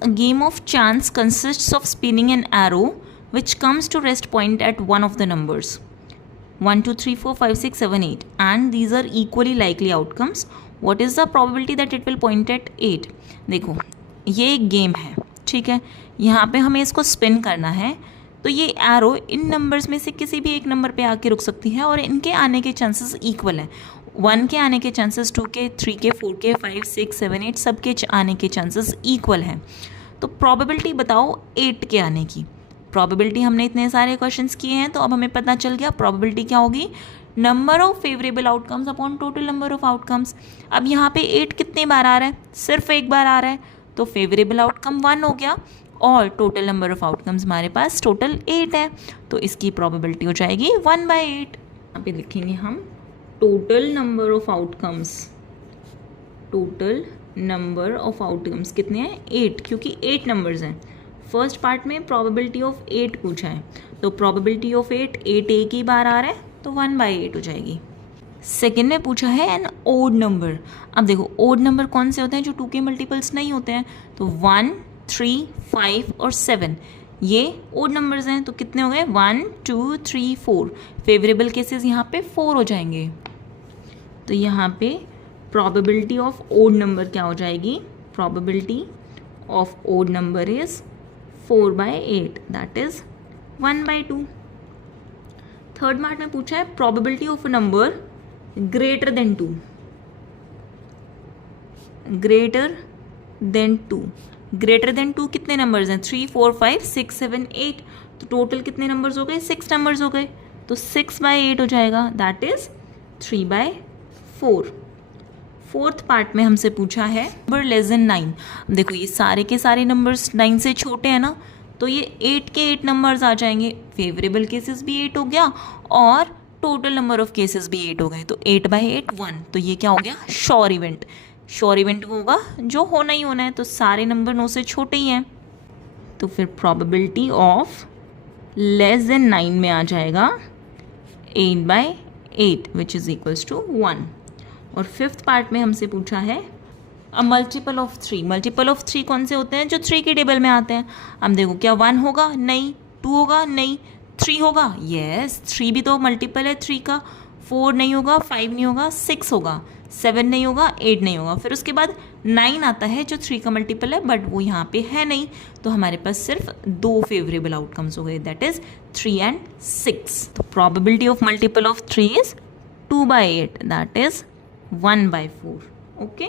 A game of chance consists of spinning an arrow which comes to rest point at one of the numbers 1, 2, 3, 4, 5, 6, 7, 8 and these are equally likely outcomes. What is the probability that it will point at 8? देखो ये एक game है, ठीक है, यहाँ पे हमें इसको स्पिन करना है, तो ये एरो इन नंबर्स में से किसी भी एक नंबर पे आके रुक सकती है और इनके आने के चांसेस इक्वल हैं. 1 के आने के चांसेस 2 के, 3 के, 4 के, 5, 6, 7, 8 सब के आने के चांसेस इक्वल हैं. तो प्रोबेबिलिटी बताओ 8 के आने की. प्रोबेबिलिटी हमने इतने सारे क्वेश्चंस किए हैं तो अब हमें पता चल गया प्रोबेबिलिटी क्या होगी, number of favourable outcomes upon total number of outcomes. अब यहाँ पे 8 कितने बार आ रहा है, सिर्फ एक बार आ रहा है, तो फेवरेबल आउटकम 1 हो गया और टोटल नंबर ऑफ आउटकम्स हमारे पास टोटल 8 है, तो इसकी प्रोबेबिलिटी हो जाएगी 1/8. यहाँ पे लिखेंगे हम total number of outcomes. Total number of outcomes कितने हैं, 8, क्योंकि 8 नंबर्स हैं. फर्स्ट पार्ट में प्रोबेबिलिटी ऑफ 8 पूछा है, तो प्रोबेबिलिटी ऑफ 8 एक ही बार आ रहा है तो 1/8 हो जाएगी. सेकेंड में पूछा है एन ओड नंबर. अब देखो ओड नंबर कौन से होते हैं, जो 2 के मल्टीपल्स नहीं होते हैं, तो 1, 3, 5 और 7 ये ओड नंबर्स हैं. तो कितने हो गए, 1, 2, 3, 4. फेवरेबल केसेस यहाँ पे 4 हो जाएंगे. तो यहाँ पे प्रोबेबिलिटी ऑफ ओड नंबर क्या हो जाएगी, probability of odd number is 4/8 that is 1/2. Third part में पूछा है probability of a number greater than 2. Greater than 2. Greater than 2 कितने नंबर्स हैं, 3, 4, 5, 6, 7, 8. तो टोटल कितने नंबर्स हो गए, 6 नंबर्स हो गए, तो 6/8 हो जाएगा दैट इज 3/4. फोर्थ पार्ट में हमसे पूछा है नंबर लेस देन 9. देखो ये सारे के सारे नंबर्स 9 से छोटे हैं ना, तो ये 8 के 8 नंबर्स आ जाएंगे. फेवरेबल केसेस भी 8 हो गया और टोटल नंबर ऑफ केसेस भी 8 हो गए, तो 8/8 1. तो ये क्या हो गया, श्योर इवेंट. श्योर इवेंट वो होगा जो होना ही होना है, तो सारे नंबर 9 से छोटे ही हैं. तो फिर प्रोबेबिलिटी ऑफ लेस देन 9 में आ जाएगा 8/8 विच इज इक्वल्स टू 1. और फिफ्थ पार्ट में हमसे पूछा है a multiple of 3. Multiple of 3 कौन से होते हैं, जो 3 के टेबल में आते हैं. हम देखो क्या 1 होगा, नहीं. 2 होगा, नहीं. 3 होगा, यस 3 भी तो मल्टीपल है 3 का. 4 नहीं होगा, 5 नहीं होगा, 6 होगा, 7 नहीं होगा, 8 नहीं होगा. फिर उसके बाद 9 आता है जो 3 का मल्टीपल है, बट वो यहाँ पे है नहीं, तो हमारे पास सिर्फ 2 फेवरेबल आउटकम्स हो गए दैट इज 3 and 6. तो probability of multiple of 3 is 2/8 that is 1/4. Okay.